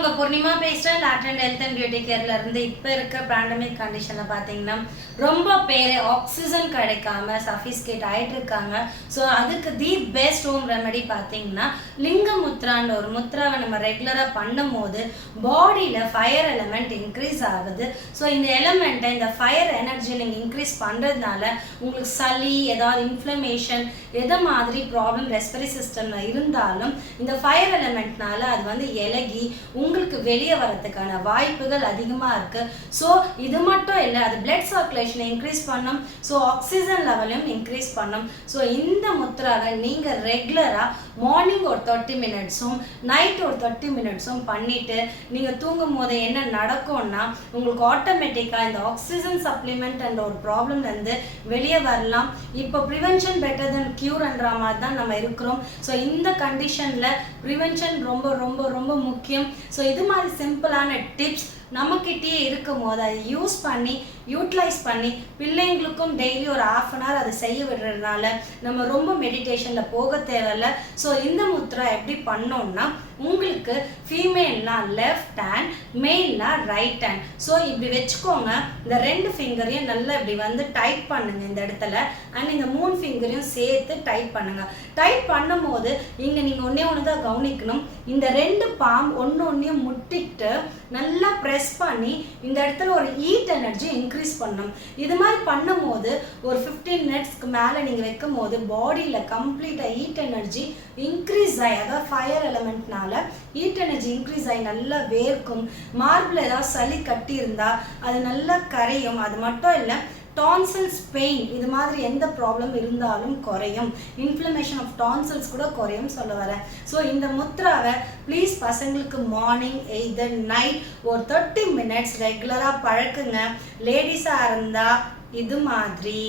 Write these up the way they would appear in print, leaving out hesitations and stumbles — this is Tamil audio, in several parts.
உங்க பூர்ணிமா பேசுறேன். லாட் அண்ட் ஹெல்த் அண்ட் பியூட்டி கேர்ல இருந்து. இப்ப இருக்க பேண்டமிக் கண்டிஷன்ல பாத்தீங்கன்னா ரொம்ப பேர் ஆக்சிஜன் கிடைக்காம சஃபிஸ்கேட் ஆயிட்டு இருக்காங்க. ஸோ அதுக்கு தி பெஸ்ட் ஹோம் ரெமெடி பார்த்தீங்கன்னா லிங்கமுத்ரான்னு ஒரு முத்ராவை நம்ம ரெகுலராக பண்ணும் போது பாடியில் ஃபயர் எலமெண்ட் இன்க்ரீஸ் ஆகுது. ஸோ இந்த எலமெண்ட்டை இந்த ஃபயர் எனர்ஜி நீங்கள் இன்க்ரீஸ் பண்ணுறதுனால உங்களுக்கு சளி, ஏதாவது இன்ஃப்ளமேஷன், எதை மாதிரி ப்ராப்ளம் ரெஸ்பிரேட்டரி சிஸ்டமில் இருந்தாலும் இந்த ஃபயர் எலமெண்ட்னால அது வந்து இலகி உங்களுக்கு வெளியே வரதுக்கான வாய்ப்புகள் அதிகமாக இருக்குது. ஸோ இது மட்டும் இல்லை, அது பிளட் சர்க்குலேஷனை இன்க்ரீஸ் பண்ணும். ஸோ ஆக்சிஜன் லெவலையும் இன்க்ரீஸ் பண்ணும். ஸோ இந்த முத்ராவை நீங்கள் ரெகுலராக மார்னிங் ஒரு 30 மினிட்ஸும் நைட் ஒரு 30 மினிட்ஸும் பண்ணிவிட்டு நீங்கள் தூங்கும் போது என்ன நடக்கும்னா உங்களுக்கு ஆட்டோமேட்டிக்காக இந்த ஆக்சிஜன் சப்ளிமெண்ட் என்ற ஒரு ப்ராப்ளம்லேருந்து வெளியே வரலாம். இப்போ ப்ரிவென்ஷன் பெட்டர் தென் க்யூர்ன்ற மாதிரி தான் நம்ம இருக்கிறோம். ஸோ இந்த கண்டிஷனில் ப்ரிவென்ஷன் ரொம்ப ரொம்ப ரொம்ப முக்கியம். ஸோ இது மாதிரி சிம்பிளான டிப்ஸ் நம்மக்கிட்டே இருக்கும் போது அதை யூஸ் பண்ணி யூட்டிலைஸ் பண்ணி பிள்ளைங்களுக்கும் டெய்லி ஒரு ½ அதை செய்ய விடுறதுனால நம்ம ரொம்ப மெடிடேஷனில் போக தேவையில்லை. ஸோ இந்த முத்ரா எப்படி பண்ணோம்னா உங்களுக்கு ஃபீமேல்னால் லெஃப்ட் ஹேண்ட், மேல்னால் ரைட் ஹேண்ட். ஸோ இப்படி வச்சுக்கோங்க. இந்த 2 ஃபிங்கரையும் நல்லா இப்படி வந்து டைட் பண்ணுங்க இந்த இடத்துல. அண்ட் இந்த 3 ஃபிங்கரையும் சேர்த்து டைட் பண்ணுங்க. டைட் பண்ணும் போது இங்கே நீங்கள் ஒன்று தான் கவனிக்கணும். இந்த 2 பாம் ஒன்றையும் முட்டிட்டு நல்லா ப்ரெஸ் பண்ணி இந்த இடத்துல ஒரு ஹீட் எனர்ஜி இன்க்ரீஸ் பண்ணணும். இது மாதிரி பண்ணும் போது ஒரு 15 மினிட்ஸ்க்கு மேலே நீங்கள் வைக்கும் போது பாடியில் கம்ப்ளீட்டாக ஹீட் எனர்ஜி இன்க்ரீஸ் ஆகி, அதாவது ஃபயர் எலமெண்ட்னால ஹீட் எனர்ஜி இன்க்ரீஸ் ஆகி நல்லா வேர்க்கும். மார்பிள் ஏதாவது சளி கட்டி இருந்தால் அது நல்லா கரையும். அது மட்டும் இல்லை, டான்சில்ஸ் பெயின் இது மாதிரி எந்த ப்ராப்ளம் இருந்தாலும் குறையும். இன்ஃப்ளமேஷன் ஆஃப் டான்சில்ஸ் கூட குறையும் சொல்ல வரேன். ஸோ இந்த முத்ராவை ப்ளீஸ் பசங்களுக்கு மார்னிங் எய்தர் நைட் ஒரு 30 மினிட்ஸ் ரெகுலராக பழக்குங்க. லேடிஸாக இருந்தால் இது மாதிரி,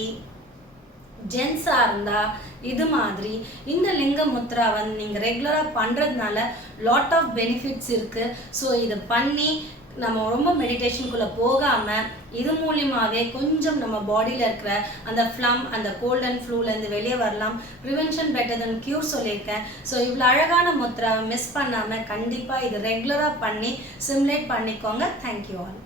ஜென்ஸாக இருந்தால் இது மாதிரி இந்த லிங்க முத்ரா வந்து நீங்கள் ரெகுலராக பண்ணுறதுனால லாட் ஆஃப் பெனிஃபிட்ஸ் இருக்குது. ஸோ இதை பண்ணி நம்ம ரொம்ப மெடிடேஷனுக்குள்ளே போகாமல் இது மூலியமாகவே கொஞ்சம் நம்ம பாடியில் இருக்கிற அந்த ஃப்ளம், அந்த கோல்ட் அண்ட் ஃப்ளூலேருந்து வெளியே வரலாம். ப்ரிவென்ஷன் பெட்டர் தென் க்யூர் சொல்லியிருக்கேன். ஸோ இவ்வளோ அழகான முத்ராவை மிஸ் பண்ணாமல் கண்டிப்பாக இது ரெகுலராக பண்ணி சிமுலேட் பண்ணிக்கோங்க. Thank you all.